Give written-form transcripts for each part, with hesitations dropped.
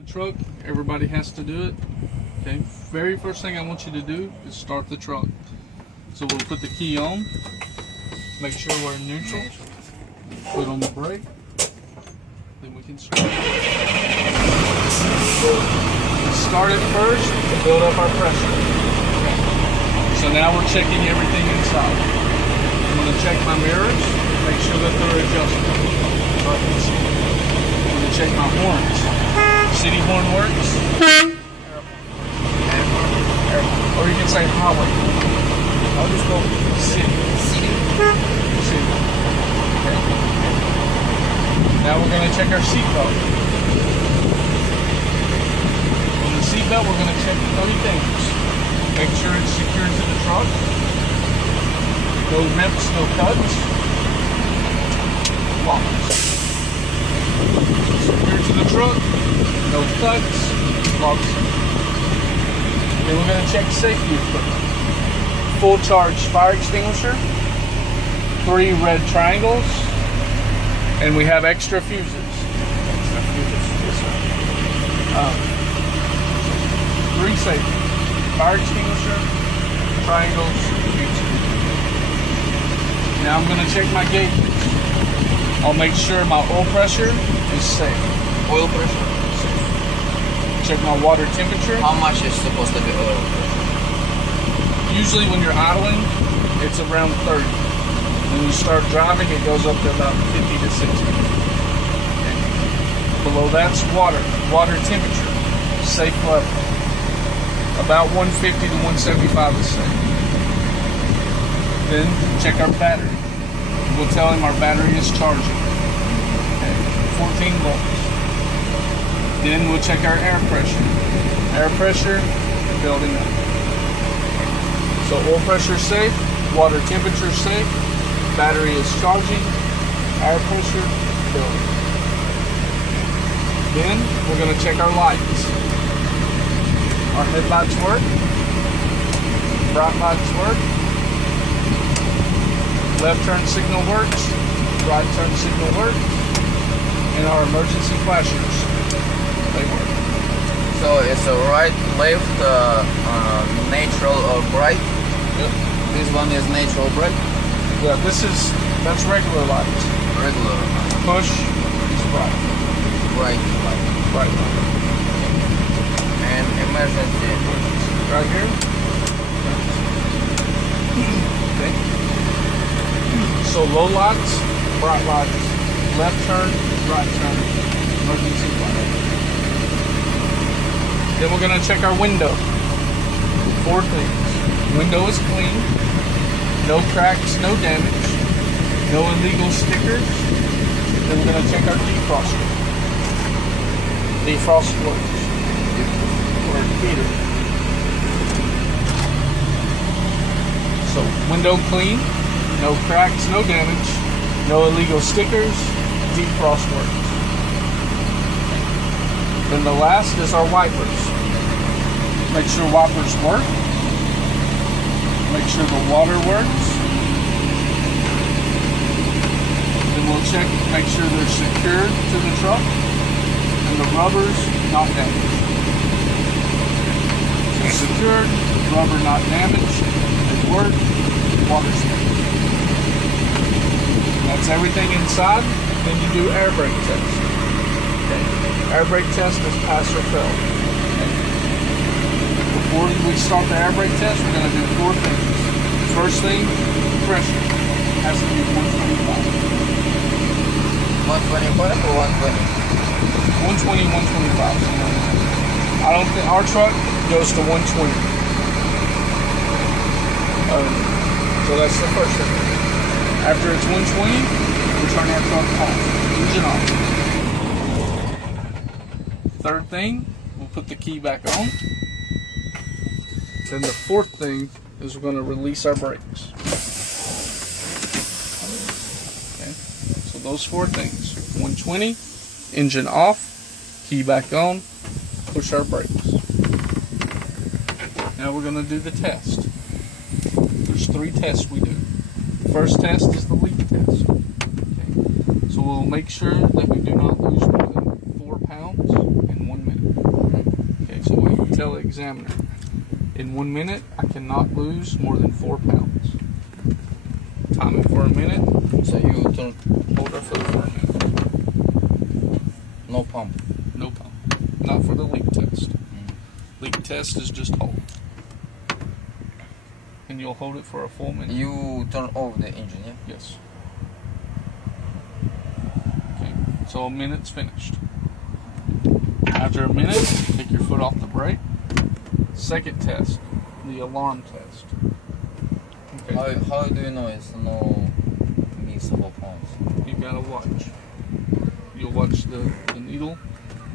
The truck, everybody has to do it. Okay, very first thing I want you to do is start the truck. So we'll put the key on, make sure we're in neutral, put on the brake, then we can start. Start it first to build up our pressure. So now we're checking everything inside. I'm going to check my mirrors, make sure that they're adjustable. So I can see. I'm going to check my horns. City horn works. Or you can say highway. I'll just go city. City. Okay. Now we're going to check our seatbelt. On the seatbelt, we're going to check 3 things. Make sure it's secured to the truck. No rips, no cuts. Locks. Secured to the truck. No cuts. Locks. Then we're going to check safety equipment. Full charge fire extinguisher. 3 red triangles. And we have extra fuses. Extra fuses. Yes, sir. 3 safety. Fire extinguisher, triangles, fuses. Now I'm going to check my gauges. I'll make sure my oil pressure is safe. Oil pressure? Check my water temperature. How much is supposed to be oil pressure? Usually when you're idling, it's around 30. When you start driving, it goes up to about 50 to 60. Okay. Below that's water. Water temperature. Safe level. About 150 to 175 is safe. Then check our battery. We'll tell him our battery is charging. Okay. 14 volts. Then we'll check our air pressure. Air pressure, building up. So oil pressure is safe, water temperature is safe, battery is charging, air pressure, building. Then we're going to check our lights. Our headlights work, bright lights work, left turn signal works, right turn signal works, and our emergency flashers, they work. So it's a right, left, neutral or bright? Yep. This one is neutral bright? Yeah, that's regular lights. Regular light. Push is bright. Bright light. Bright light. And emergency. Right here. Okay. So low lights, bright lights, left turn, right turn, emergency light. Then we're going to check our window. 4 things. Window is clean. No cracks, no damage. No illegal stickers. Then we're going to check our defroster. Defrost works. Or heater. So window clean. No cracks, no damage. No illegal stickers. Defrost works. Then the last is our wipers. Make sure wipers work. Make sure the water works. Then we'll check, make sure they're secured to the truck. And the rubber's not damaged. So secured, rubber not damaged. They work, water's safe. That's everything inside. Then you do air brake test. Okay. Air brake test is pass or fail. Okay. Before we start the air brake test, we're going to do 4 things. First thing, pressure. Has to be 125. 125 or 120? 120, 125. I don't think our truck goes to 120. So that's the first thing. After it's 120, we turn our truck off. Engine off. Third thing, we'll put the key back on. Then the 4th thing is we're going to release our brakes. Okay. So those 4 things. 120, engine off, key back on, push our brakes. Now we're going to do the test. There's 3 tests we do. First test is the leak test. Okay. So we'll make sure that we do not lose more than 4 pounds in 1 minute. tell the examiner, in 1 minute, I cannot lose more than 4 pounds. Time it for a minute. So you turn, Hold our foot for a minute. no pump. No pump. Not for the leak test. Leak test is just hold. And you'll hold it for a full minute. You turn off the engine, yeah? Yes. Okay, so a minute's finished. After a minute, take your foot off the brake. Second test, the alarm test. Okay. How do you know it's no miss of pounds? You gotta watch. You'll watch the needle.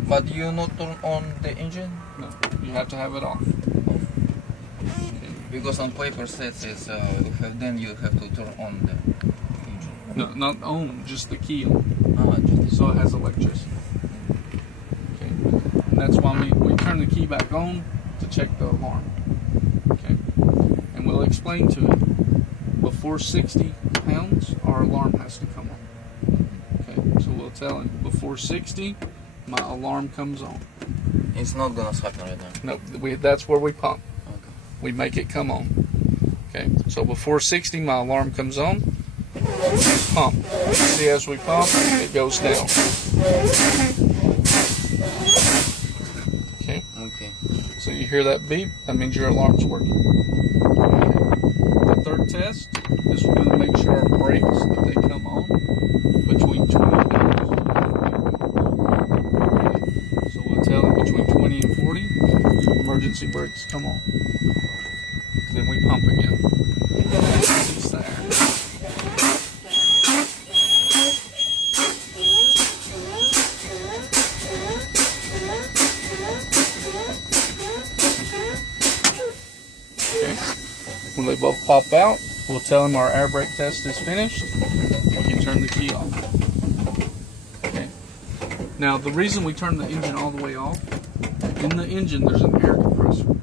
But you not turn on the engine? No, you have to have it off. Okay. Because on paper says it's, then you have to turn on the engine. No, not on, just the key on. Just So it has electricity. Okay. And that's why we turn the key back on to check the alarm. Okay. And we'll explain to it, before 60 pounds, our alarm has to come on. Okay. So we'll tell him, before 60, my alarm comes on. It's not gonna happen right now. No, that's where we pump. Okay. We make it come on. Okay. So before 60, my alarm comes on. Pump. See, as we pump, it goes down. Okay. Okay. So you hear that beep, that means your alarm's working. The third test is we're going to make sure our brakes, that they come on between 20 and 40. So we'll tell them between 20 and 40, emergency brakes come on. Then we pump again. Release the air. When they both pop out, we'll tell them our air brake test is finished. We can turn the key off. Okay. Now, the reason we turn the engine all the way off, in the engine there's an air compressor.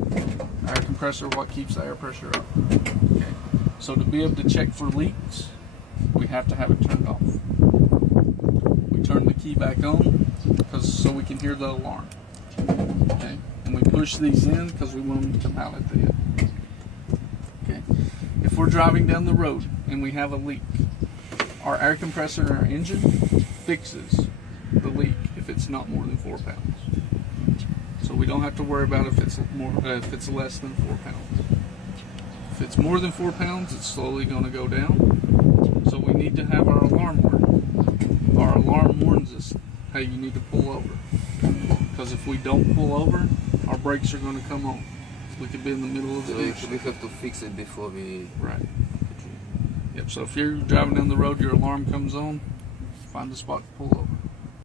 Air compressor is what keeps the air pressure up. Okay. So to be able to check for leaks, we have to have it turned off. We turn the key back on so we can hear the alarm. Okay. And we push these in because we want them to come out at the end. Okay. If we're driving down the road and we have a leak, our air compressor in our engine fixes the leak if it's not more than 4 pounds. So we don't have to worry about if it's less than 4 pounds. If it's more than 4 pounds, it's slowly going to go down. So we need to have our alarm warn. Our alarm warns us, hey, you need to pull over. Because if we don't pull over, our brakes are going to come on. We could be in the middle of the ocean. We have to fix it before we... Right. Yep, so if you're driving down the road, your alarm comes on, find a spot to pull over.